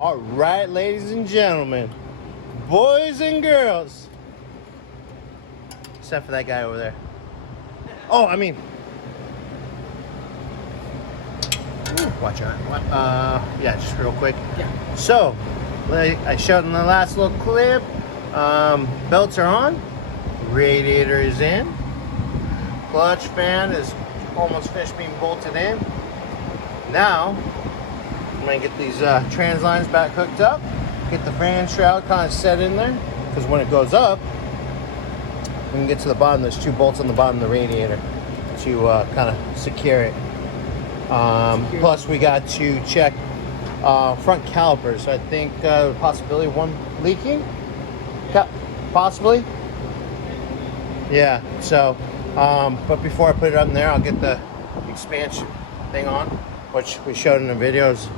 All right, ladies and gentlemen, boys and girls, except for that guy over there. Oh, I mean, watch out. Yeah, just real quick. Yeah. So, like I showed in the last little clip, belts are on, radiator is in, clutch fan is almost finished being bolted in. Now, I'm gonna get these trans lines back hooked up, get the fan shroud kind of set in there, because when it goes up, we can get to the bottom. There's two bolts on the bottom of the radiator to kind of secure it. Plus, we got to check front calipers. So I think possibility of one leaking, possibly. Yeah. So, but before I put it up in there, I'll get the expansion thing on, which we showed in the videos.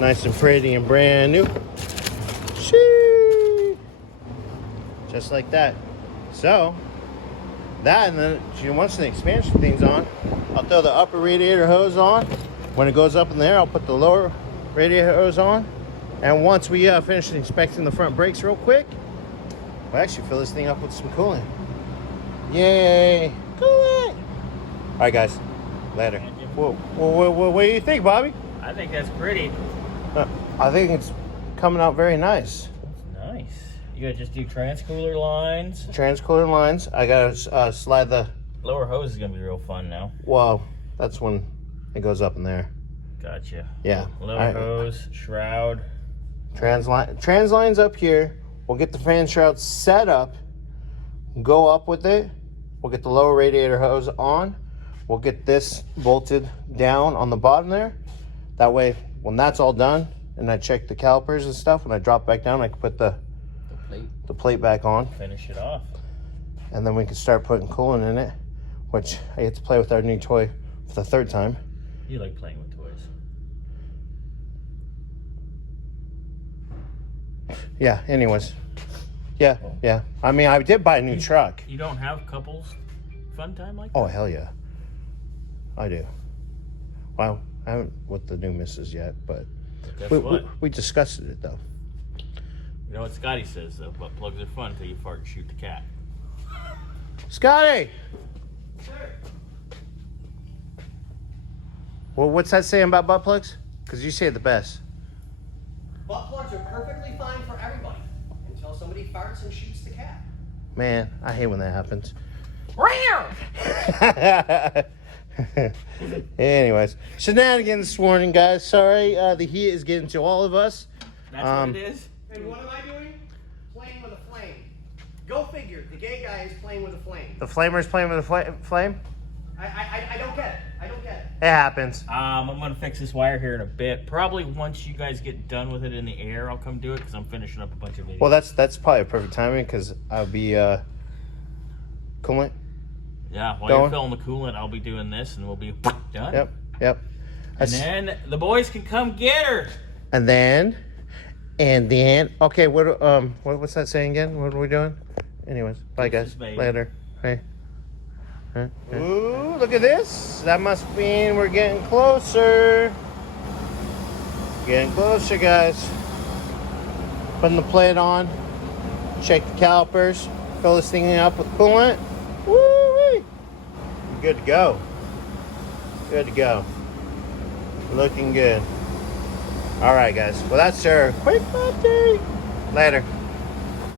Nice and pretty and brand new. Sheesh. Just like that. So, that, and then once the expansion thing's on, I'll throw the upper radiator hose on. When it goes up in there, I'll put the lower radiator hose on. And once we finish inspecting the front brakes real quick, we'll actually fill this thing up with some coolant. Yay! Coolant! All right, guys. Later. What do you think, Bobby? I think that's pretty. I think it's coming out very nice. Nice. You gotta just do transcooler lines. Transcooler lines. I gotta slide the Lower hose is gonna be real fun now. Well, that's when it goes up in there. Gotcha. Yeah. Lower hose, shroud. Trans lines up here. We'll get the fan shroud set up. Go up with it. We'll get the lower radiator hose on. We'll get this bolted down on the bottom there. That way, when that's all done, and I check the calipers and stuff, when I drop back down, I can put the plate back on. Finish it off. And then we can start putting coolant in it, which I get to play with our new toy for the third time. You like playing with toys. Yeah, anyways. Yeah, yeah. I mean, I did buy a new truck. You don't have couples fun time like that? Oh, hell yeah. I do. Well, I haven't with the new missus yet, but we discussed it, though. You know what Scotty says, though? Butt plugs are fun until you fart and shoot the cat. Scotty! Sir. Well, what's that saying about butt plugs? Because you say it the best. Butt plugs are perfectly fine for everybody until somebody farts and shoots the cat. Man, I hate when that happens. Anyways, shenanigans this morning, guys. Sorry, the heat is getting to all of us. That's what it is? And what am I doing? Playing with a flame. Go figure. The gay guy is playing with a flame. The flamer's playing with a flame? I don't get it. I don't get it. It happens. I'm gonna fix this wire here in a bit. Probably once you guys get done with it in the air, I'll come do it because I'm finishing up a bunch of videos. Well, that's probably perfect timing because I'll be coolant. Yeah, while you're filling the coolant, I'll be doing this and we'll be done. Yep. And then the boys can come get her. And then, okay, what's that saying again? What are we doing? Anyways, bye guys. Later. Hey. Ooh, look at this. That must mean we're getting closer. Getting closer, guys. Putting the plate on. Check the calipers. Fill this thing up with coolant. Woo-wee. Good to go. Good to go. Looking good. All right, guys. Well, that's our quick update. Later.